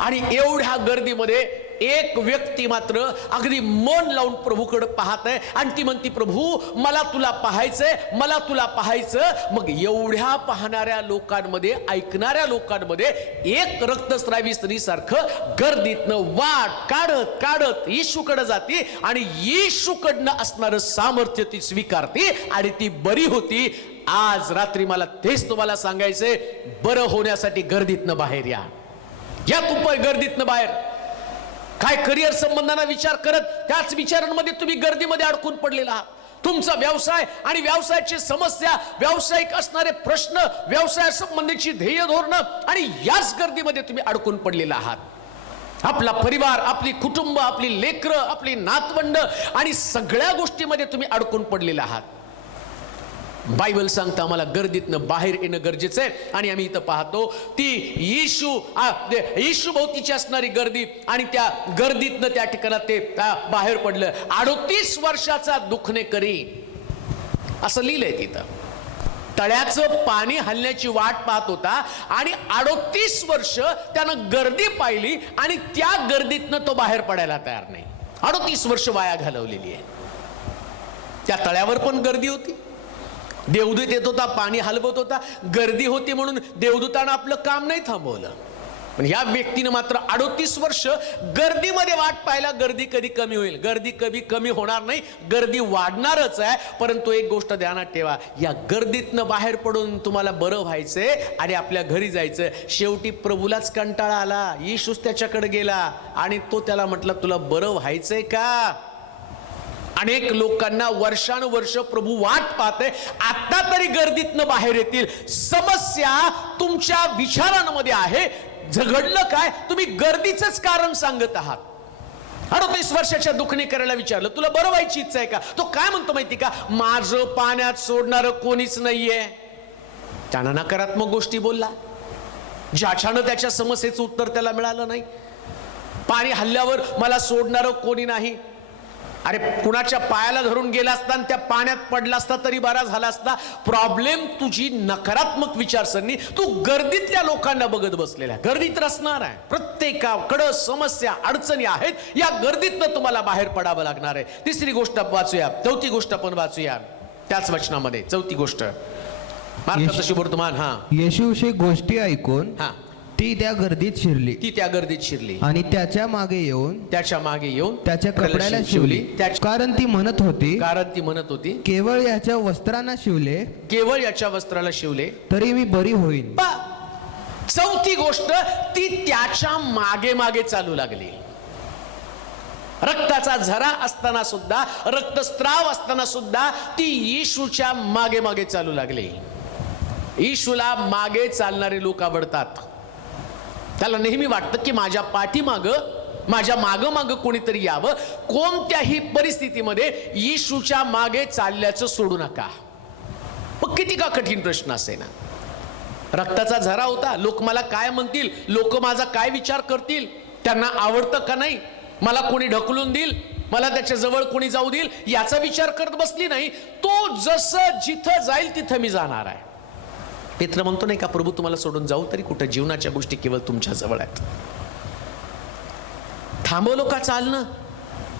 आणि एवढ्या गर्दीमध्ये एक व्यक्ती मात्र अगदी मन लावून प्रभूकडे पाहत आहे आणि ती म्हणती, प्रभू मला तुला पाहायचंय, मला तुला पाहायचं. मग एवढ्या पाहणाऱ्या लोकांमध्ये, ऐकणाऱ्या लोकांमध्ये एक रक्तस्रावी स्त्रीसारखं गर्दीतनं वाट काढत काढत येशूकडे जाते आणि येशूकडनं असणारं सामर्थ्य ती स्वीकारते आणि ती बरी होती. आज रात्री मला तेच तुम्हाला सांगायचंय, बरं होण्यासाठी गर्दीतनं बाहेर या. या तुम्ही गर्दीतनं बाहेर. काय करिअर संबंधांना विचार करत त्याच विचारांमध्ये तुम्ही गर्दीमध्ये अडकून पडलेला आहात. तुमचा व्यवसाय आणि व्यवसायाची समस्या, व्यावसायिक असणारे प्रश्न, व्यवसाय संबंधीची ध्येय धोरणं आणि याच गर्दीमध्ये तुम्ही अडकून पडलेला आहात. आपला परिवार, आपली कुटुंब, आपली लेकरं, आपली नातवंड आणि सगळ्या गोष्टीमध्ये तुम्ही अडकून पडलेला आहात. बायबल सांगतं आम्हाला गर्दीतनं बाहेर येणं गरजेचं आहे. आणि आम्ही इथं पाहतो ती येशू भोवतीची असणारी गर्दी आणि त्या गर्दीतनं त्या ठिकाणात ते बाहेर पडलं. 38 वर्षाचा दुखणेकरी असं लिहिलंय तिथं. तळ्याचं पाणी हलण्याची वाट पाहत होता आणि 38 वर्ष त्यानं गर्दी पाहिली आणि त्या गर्दीतनं तो बाहेर पडायला तयार नाही. 38 वर्ष वाया घालवलेली आहे. त्या तळ्यावर पण गर्दी होती, देवदूत येत होता, पाणी हलवत होता. गर्दी होती म्हणून देवदूतानं आपलं काम नाही थांबवलं. पण या व्यक्तीनं मात्र 38 वर्ष गर्दीमध्ये वाट पाहायला. गर्दी कधी कमी होईल? गर्दी कधी कमी होणार नाही, गर्दी वाढणारच आहे. परंतु एक गोष्ट ध्यानात ठेवा, या गर्दीतनं बाहेर पडून तुम्हाला बरं व्हायचंय आणि आपल्या घरी जायचं. शेवटी प्रभूलाच कंटाळा आला. येशूच त्याच्याकडे गेला आणि तो त्याला म्हटला, तुला बरं व्हायचंय का? अनेक लोकांना वर्षानुवर्ष प्रभू वाट पाहते, आता तरी गर्दीतनं बाहेर येतील. समस्या तुमच्या विचारांमध्ये आहे. झगडलं काय? तुम्ही गर्दीचंच कारण सांगत आहात. 38 वर्षाच्या दुखणी करायला विचारलं, तुला बरं व्हायची इच्छा आहे का? तो काय म्हणतो माहिती का? माझं पाण्यात सोडणारं कोणीच नाहीये. त्यानं नकारात्मक गोष्टी बोलला, ज्याच्यानं त्याच्या समस्येचं उत्तर त्याला मिळालं नाही. पाणी हल्ल्यावर मला सोडणारं कोणी नाही. अरे कुणाच्या पायाला धरून गेला असता आणि त्या पाण्यात पडला असता तरी बरा झाला असता. प्रॉब्लेम तुझी नकारात्मक विचारसरणी. तू गर्दीतल्या लोकांना बघत बसलेल्या. गर्दीत असणार आहे, प्रत्येकाकडं समस्या अडचणी आहेत. या गर्दीतनं तुम्हाला बाहेर पडावं लागणार आहे. तिसरी गोष्ट वाचूया, चौथी गोष्ट आपण वाचूया त्याच वचनामध्ये. चौथी गोष्ट मार्क शुभवर्तमान. हा, येशूविषयी गोष्टी ऐकून हा, ती त्या गर्दीत शिरली. ती त्या गर्दीत शिरली आणि त्याच्या मागे येऊन त्याच्या कपड्याला शिवली. कारण ती म्हणत होती, केवळ याच्या वस्त्रांना शिवले, केवळ याच्या वस्त्राला शिवले तरी मी बरी होईन. चौथी गोष्ट, ती त्याच्या मागे मागे चालू लागली. रक्ताचा झरा असताना सुद्धा, रक्तस्त्राव असताना सुद्धा ती येशूच्या मागे मागे चालू लागली. येशूला मागे चालणारे लोक आवडतात. त्याला नेहमी वाटतं की माझ्या पाठीमाग, माझ्या माग माग कोणीतरी यावं. कोणत्याही परिस्थितीमध्ये येशूच्या मागे चालल्याचं सोडू नका. मग किती का कठीण प्रश्न असे ना. रक्ताचा झरा होता. लोक मला काय म्हणतील, लोक माझा काय विचार करतील, त्यांना आवडतं का नाही, मला कोणी ढकलून देईल, मला त्याच्या जवळ कोणी जाऊ देईल, याचा विचार करत बसली नाही. तो जसं जिथं जाईल तिथं मी जाणार आहे. पेत्र म्हणतो नाही का, प्रभू तुम्हाला सोडून जाऊ तरी कुठं, जीवनाच्या गोष्टी केवळ तुमच्या जवळ आहेत. थांबवलं का चालणं?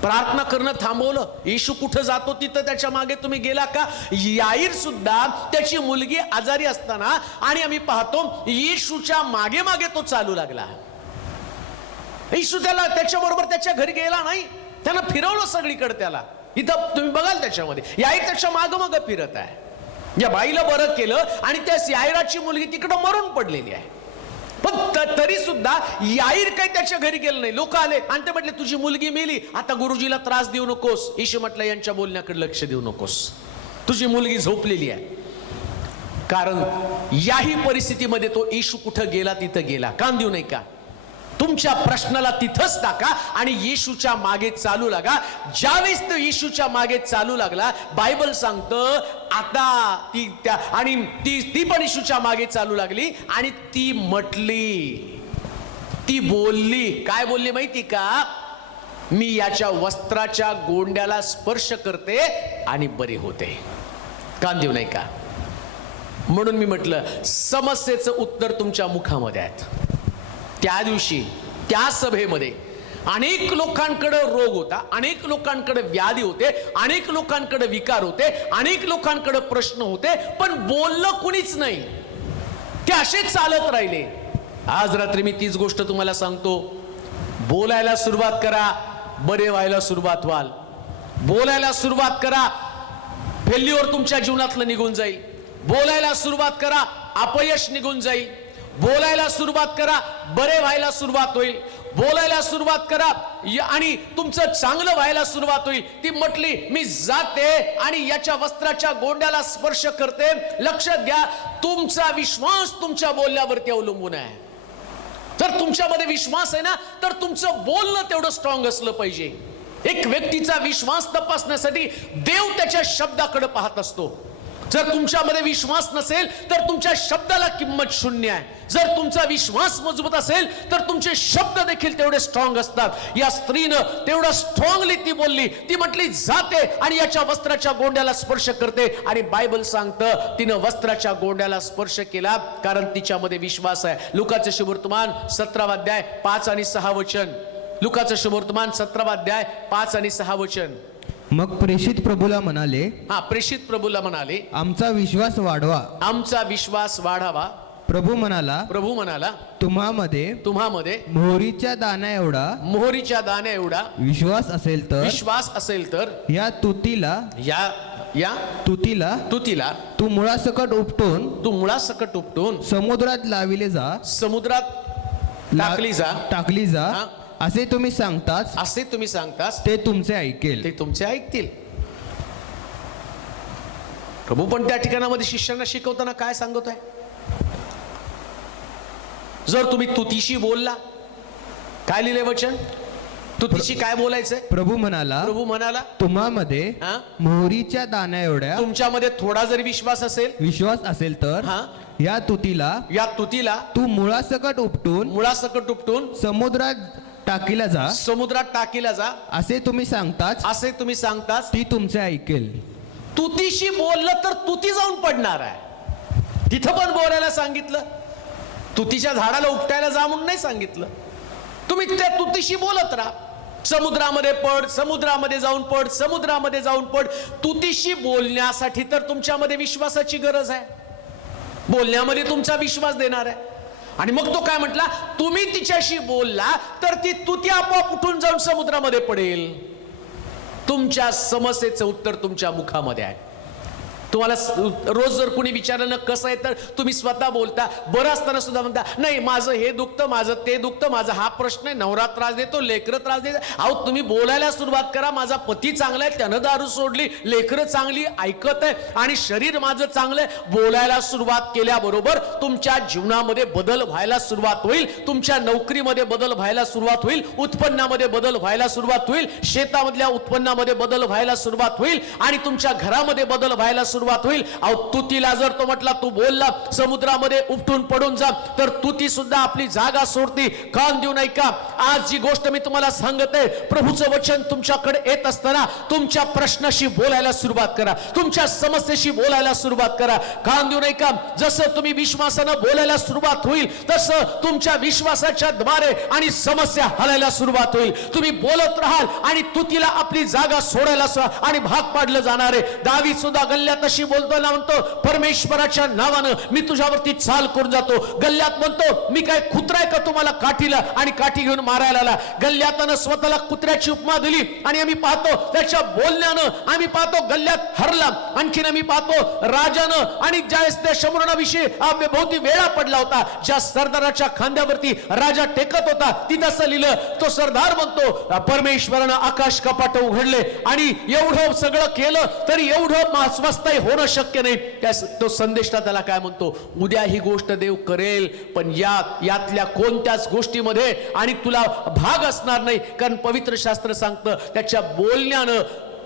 प्रार्थना करणं थांबवलं? येशू कुठं जातो तिथं त्याच्या मागे तुम्ही गेला का? याईर सुद्धा त्याची मुलगी आजारी असताना, आणि आम्ही पाहतो येशूच्या मागे मागे तो चालू लागला. येशू त्याच्या बरोबर त्याच्या घरी गेला नाही, त्यानं फिरवलं सगळीकडे त्याला. इथं तुम्ही बघाल त्याच्यामध्ये याईर त्याच्या माग माग फिरत आहे. या बाईला बरं केलं आणि त्या याईराची मुलगी तिकडं मरून पडलेली आहे. पण तरी सुद्धा याईर काही त्याच्या घरी गेलं नाही. लोक आले आणि ते म्हटले, तुझी मुलगी मेली, आता गुरुजीला त्रास देऊ नकोस. येशू म्हटलं, यांच्या बोलण्याकडे लक्ष देऊ नकोस, तुझी मुलगी झोपलेली आहे. कारण याही परिस्थितीमध्ये तो येशू कुठं गेला तिथं गेला. कान देऊ नाही का? तुमच्या प्रश्नाला तिथंच टाका आणि येशूच्या मागे चालू लागा. ज्यावेळेस तो येशूच्या मागे चालू लागला, बायबल सांगतं आता ती पण येशूच्या मागे चालू लागली आणि ती म्हटली, ती बोलली. काय बोलली माहिती का? मी याच्या वस्त्राच्या गोंड्याला स्पर्श करते आणि बरी होते. कान देऊ नाही का? म्हणून मी म्हटलं, समस्येचं उत्तर तुमच्या मुखामध्ये आहेत. त्या दिवशी त्या सभेमध्ये अनेक लोकांकडे रोग होता, अनेक लोकांकडे व्याधी होते, अनेक लोकांकडे विकार होते, अनेक लोकांकडे प्रश्न होते, पण बोललं कुणीच नाही. ते असेच चालत राहिले. आज रात्री मी तीच गोष्ट तुम्हाला सांगतो. बोलायला सुरुवात करा, बरे व्हायला सुरुवात व्हाल. बोलायला सुरुवात करा, फेल्युअर तुमच्या जीवनातलं निघून जाईल. बोलायला सुरुवात करा, अपयश निघून जाईल. बोलायला सुरुवात करा, बरे व्हायला सुरुवात होईल. बोलायला सुरुवात करा आणि तुमचं चांगलं व्हायला सुरुवात होईल. ती म्हटली, मी जाते आणि याच्या वस्त्राच्या गोंड्याला स्पर्श करते. लक्षात घ्या, तुमचा विश्वास तुमच्या बोलण्यावरती अवलंबून आहे. जर तुमच्यामध्ये विश्वास आहे ना, तर तुमचं बोलणं तेवढं स्ट्रॉंग असलं पाहिजे. एक व्यक्तीचा विश्वास तपासण्यासाठी देव त्याच्या शब्दाकडे पाहत असतो. जर तुमच्यामध्ये विश्वास नसेल तर तुमच्या शब्दाला किंमत शून्य आहे. जर तुमचा विश्वास मजबूत असेल तर तुमचे शब्द देखील तेवढे स्ट्रॉंग असतात. या स्त्रीनं तेवढं स्ट्रॉंगली ती बोलली. ती म्हटली, जाते आणि याच्या वस्त्राच्या गोंड्याला स्पर्श करते. आणि बायबल सांगतं तिनं वस्त्राच्या गोंड्याला स्पर्श केला कारण तिच्यामध्ये विश्वास आहे. लुकाचं शुभवर्तमान 17 अध्याय 5 आणि 6 वचन. लुकाचं शुभवर्तमान 17 अध्याय 5 आणि 6 वचन. मग प्रेषित प्रभूला म्हणाले, प्रेषित प्रभूला म्हणाले, आमचा विश्वास वाढवा. आमचा विश्वास वाढावा. प्रभू म्हणाला तुम्हामध्ये मोहरीच्या दाण्या एवढा विश्वास असेल तर या तुतीला तू मुळासकट उपटून समुद्रात टाकली जा असे तुम्ही सांगताच ते तुमचे ऐकतील. प्रभू पण त्या ठिकाणामध्ये शिष्यांना शिकवताना काय सांगत आहे? जर तुम्ही तुतीशी बोलला, काय लिहिले वचन? तुतीशी काय बोलायचंय? प्रभू म्हणाला तुम्हामध्ये मोहरीच्या दाण्या एवढ्या, तुमच्यामध्ये थोडा जरी विश्वास असेल तर या तुतीला तू मुळासकट उपटून समुद्रात टाकीला जा असे तुम्ही सांगताच ती तुमचे ऐकेल. तुतीशी बोललं तर तुती जाऊन पडणार आहे. तिथं पण बोलायला सांगितलं, तुतीच्या झाडाला उपटायला जा म्हणून नाही सांगितलं. तुम्ही त्या तुतीशी बोलत राहा. समुद्रामध्ये जाऊन पड. तुतीशी बोलण्यासाठी तर तुमच्यामध्ये विश्वासाची गरज आहे. बोलण्यामध्ये तुमचा विश्वास देणार आहे. आणि मग तो काय म्हटला? तुम्ही तिच्याशी बोलला तर ती तुती आपोआप उठून जाऊन समुद्रामध्ये पडेल. तुमच्या समस्येचं उत्तर तुमच्या मुखामध्ये आहे. तुम्हाला रोज जर कोणी विचारलं ना कसं आहे, तर तुम्ही स्वतः बोलता. बरं असताना सुद्धा म्हणता नाही माझं हे दुखतं, माझं ते दुखतं, माझा हा प्रश्न आहे, नवरा त्रास देतो, लेकरं त्रास देतो. अहो तुम्ही बोलायला सुरुवात करा. माझा पती चांगला आहे, त्यानं दारू सोडली, लेकरं चांगली ऐकत आहे आणि शरीर माझं चांगलं आहे. बोलायला सुरुवात केल्याबरोबर तुमच्या जीवनामध्ये बदल व्हायला सुरुवात होईल. तुमच्या नोकरीमध्ये बदल व्हायला सुरुवात होईल. उत्पन्नामध्ये बदल व्हायला सुरुवात होईल. शेतामधल्या उत्पन्नामध्ये बदल व्हायला सुरुवात होईल आणि तुमच्या घरामध्ये बदल व्हायला सुरुवात होईल. अहो तुतीला जर तो म्हटला तू बोलला समुद्रामध्ये उपटून पडून जा, तर तुती सुद्धा आपली जागा सोडती. कान देऊ नये का? आज जी गोष्ट मी तुम्हाला सांगते, प्रभूचं वचन तुमच्याकडे येत असताना तुमच्या प्रश्नाशी बोलायला सुरुवात करा. तुमच्या समस्येशी बोलायला सुरुवात करा. कान देऊ नये का? जसं तुम्ही विश्वासानं बोलायला सुरुवात होईल तसं तुमच्या विश्वासाच्या द्वारे आणि समस्या हलायला सुरुवात होईल. तुम्ही बोलत राहाल आणि तुतीला आपली जागा सोडायला आणि भाग पाडलं जाणार आहे. दावीद सुद्धा गल्ल्यात अशी बोलतो ना, म्हणतो परमेश्वराच्या नावानं मी तुझ्यावरती चाल करून जातो. गल्ल्यात म्हणतो मी काय कुत्रा का तुम्हाला काठीला आणि काठी घेऊन मारायला आला. गल्ल्यातनं स्वतःला कुत्र्याची उपमा दिली आणि आम्ही पाहतो त्याच्या बोलण्यानं आम्ही पाहतो गल्ल्यात हरला. आणखीन आम्ही पाहतो राजानं आणि ज्यावेळेस त्या शमरोनाविषयी भोवती वेळा पडला होता, ज्या सरदाराच्या खांद्यावरती राजा टेकत होता, तिथं असं लिहिलं, तो सरदार म्हणतो परमेश्वरानं आकाश कपाट उघडले आणि एवढं सगळं केलं तरी एवढं स्वस्त होणं शक्य नाही. तो संदेशला त्याला काय म्हणतो? उद्या ही गोष्ट देव करेल, पण यातल्या कोणत्याच गोष्टीमध्ये आणि तुला भाग असणार नाही. कारण पवित्र शास्त्र सांगतं त्याच्या बोलण्यानं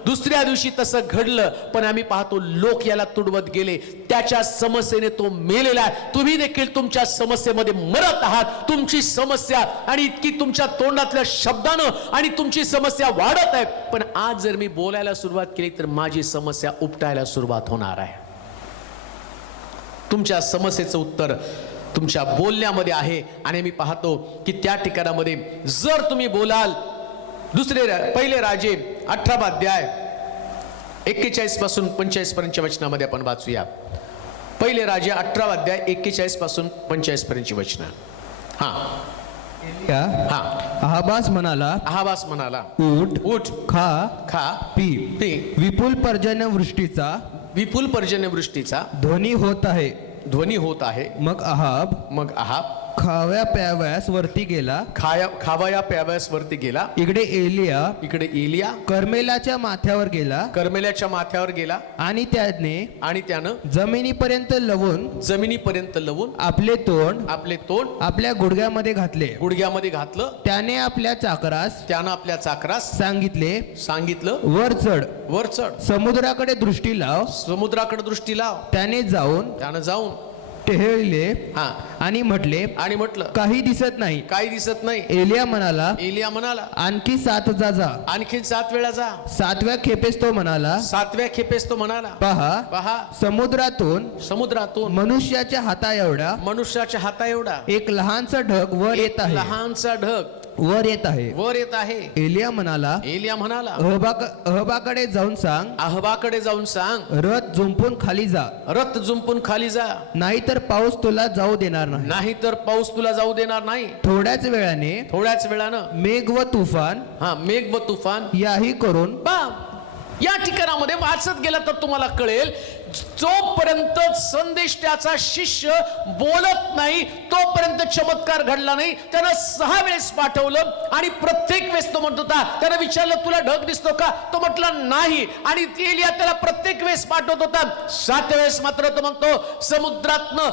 दुसऱ्या दिवशी तसं घडलं. पण आम्ही पाहतो लोक याला तुडवत गेले. त्याच्या समस्येने तो मेलेला आहे. तुम्ही देखील तुमच्या समस्येमध्ये मरत आहात. तुमची समस्या आणि इतकी तुमच्या तोंडातल्या शब्दानं आणि तुमची समस्या वाढत आहे. पण आज जर मी बोलायला सुरुवात केली तर माझी समस्या उपटायला सुरुवात होणार आहे. तुमच्या समस्येचं उत्तर तुमच्या बोलण्यामध्ये आहे. आणि मी पाहतो की त्या ठिकाणामध्ये जर तुम्ही बोलाल, पहिले राजे 18 अध्याय 41 पासून 45 पर्यंतच्या वचनामध्ये आपण वाचूया. पहिले राजे 18 अध्याय 41 पासून 45 पर्यंतची वचन. अहाबास म्हणाला उठ खा पी. विपुल पर्जन्यवृष्टीचा ध्वनी होत आहे. मग अहाब खावया प्यावयास वरती गेला. इकडे एलिया कर्मेलाच्या माथ्यावर गेला आणि त्यानं जमिनीपर्यंत लवून आपले तोंड आपल्या गुडघ्यामध्ये घातलं. त्याने आपल्या चाकरास सांगितलं वर चढ समुद्राकडे दृष्टी लाव. त्याने जाऊन टेहळले आणि म्हटलं काही दिसत नाही. एलिया म्हणाला आणखी 7 वेळा जा. 7व्या खेपेस तो म्हणाला पहा समुद्रातून मनुष्याच्या हाता एवढा एक लहानसा ढग वर येत आहे. वर येत आहे. वर येत आहे. एलिया म्हणाला अहबाकडे जाऊन सांग, अहबाकडे जाऊन सांग, रथ जुंपून खाली जा, रथ जुंपून खाली जा, नाहीतर पाऊस तुला जाऊ देणार नाही. नाहीतर पाऊस तुला जाऊ देणार नाही. थोड्याच वेळानं मेघ व तुफान, मेघ व तुफान याही करून. या ठिकाणामध्ये वाचत गेला तर तुम्हाला कळेल, जोपर्यंत संदेश त्याचा शिष्य बोलत नाही तोपर्यंत चमत्कार घडला नाही. त्यानं 6 वेळेस पाठवलं आणि प्रत्येक वेळेस तो म्हणत होता, त्यानं विचारलं तुला ढग दिसतो का, तो म्हटला नाही. आणि एलिया त्याला प्रत्येक वेळेस पाठवत होता. 7 वेळेस मात्र तो म्हणतो, समुद्रातनं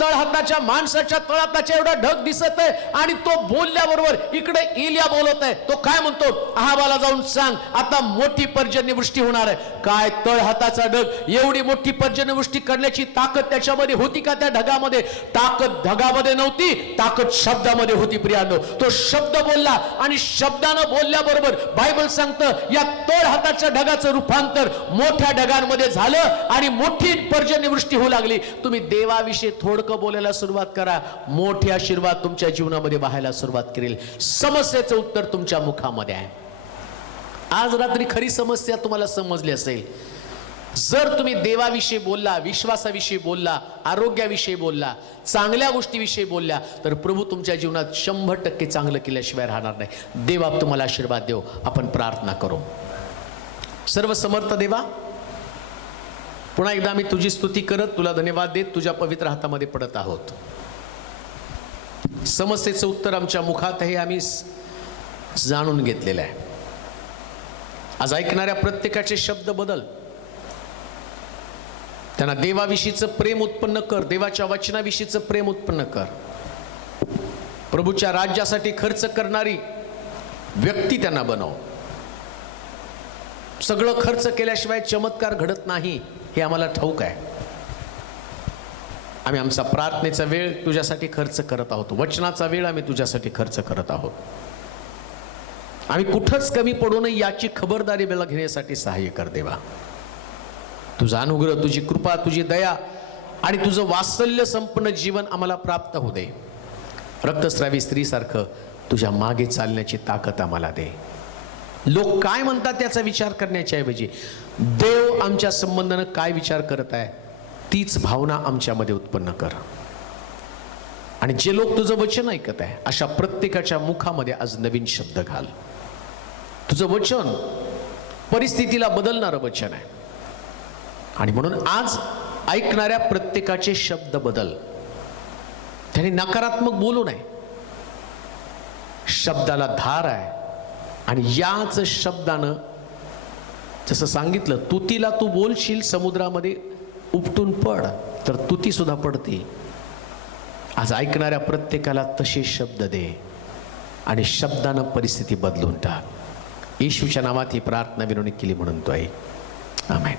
तळहाताच्या माणसाच्या तळहाताच्या एवढा ढग दिसत आहे. आणि तो बोलल्याबरोबर इकडे एलिया बोलत आहे. तो काय म्हणतो, अहाबाला जाऊन सांग आता मोठी पर्जन्यवृष्टी होणार आहे. काय तळहाताचा ढग, एवढी मोठी पर्जन्यवृष्टी करण्याची ताकद त्याच्यामध्ये होती का? त्या ढगामध्ये ताकद ढगामध्ये नव्हती, ताकद शब्दामध्ये होती. प्रियानो, तो शब्द बोलला आणि शब्दानं बोलल्याबरोबर बायबल सांगतं या तळ हाताच्या ढगाचं रूपांतर मोठ्या ढगांमध्ये झालं आणि मोठी पर्जन्यवृष्टी होऊ लागली. तुम्ही देवाविषयी थोडकं बोलायला सुरुवात करा, मोठे आशीर्वाद तुमच्या जीवनामध्ये वाहायला सुरुवात करेल. समस्येचं उत्तर तुमच्या मुखामध्ये आहे. आज रात्री खरी समस्या तुम्हाला समजली असेल. जर तुम्ही देवाविषयी बोलला, विश्वासाविषयी बोलला, आरोग्याविषयी बोलला, चांगल्या गोष्टीविषयी बोलल्या, तर प्रभू तुमच्या जीवनात 100% चांगलं केल्याशिवाय राहणार नाही. देव तुम्हाला आशीर्वाद देव. आपण प्रार्थना करू. सर्व समर्थ देवा, पुन्हा एकदा आम्ही तुझी स्तुती करत, तुला धन्यवाद देत तुझ्या पवित्र हातामध्ये पडत आहोत. समस्येचं उत्तर आमच्या मुखात आहे, आम्ही जाणून घेतलेलं आहे. आज ऐकणाऱ्या प्रत्येकाचे शब्द बदल, त्यांना देवाविषयीचं प्रेम उत्पन्न कर, देवाच्या वचनाविषयीचं प्रेम उत्पन्न कर. प्रभूच्या राज्यासाठी खर्च करणारी व्यक्ती त्यांना बनव. सगळं खर्च केल्याशिवाय चमत्कार घडत नाही हे आम्हाला ठाऊक आहे. आम्ही आमचा प्रार्थनेचा वेळ तुझ्यासाठी खर्च करत आहोत, वचनाचा वेळ आम्ही तुझ्यासाठी खर्च करत आहोत. आम्ही कुठंच कमी पडू नये याची खबरदारी मला घेण्यासाठी सहाय्य कर देवा. तुझा अनुग्रह, तुझी कृपा, तुझी दया आणि तुझं वात्सल्य संपन्न जीवन आम्हाला प्राप्त होऊ दे. रक्तस्रावी स्त्रीसारखं तुझ्या मागे चालण्याची ताकद आम्हाला दे. लोक काय म्हणतात त्याचा विचार करण्याच्या ऐवजी देव आमच्या संबंधानं काय विचार करत आहे तीच भावना आमच्यामध्ये उत्पन्न कर. आणि जे लोक तुझं वचन ऐकत आहे अशा प्रत्येकाच्या मुखामध्ये आज नवीन शब्द घाल. तुझं वचन परिस्थितीला बदलणारं वचन आहे. आणि म्हणून आज ऐकणाऱ्या प्रत्येकाचे शब्द बदल. त्यांनी नकारात्मक बोलू नये. शब्दाला धार आहे आणि याच शब्दानं जसं सांगितलं, तुतीला तू बोलशील समुद्रामध्ये उपटून पड, तर तुती सुद्धा पडते. आज ऐकणाऱ्या प्रत्येकाला तसे शब्द दे आणि शब्दानं परिस्थिती बदलून टाक. येशूच्या नावात ही प्रार्थना विनवणी केली म्हणून तो आहे. आमेन.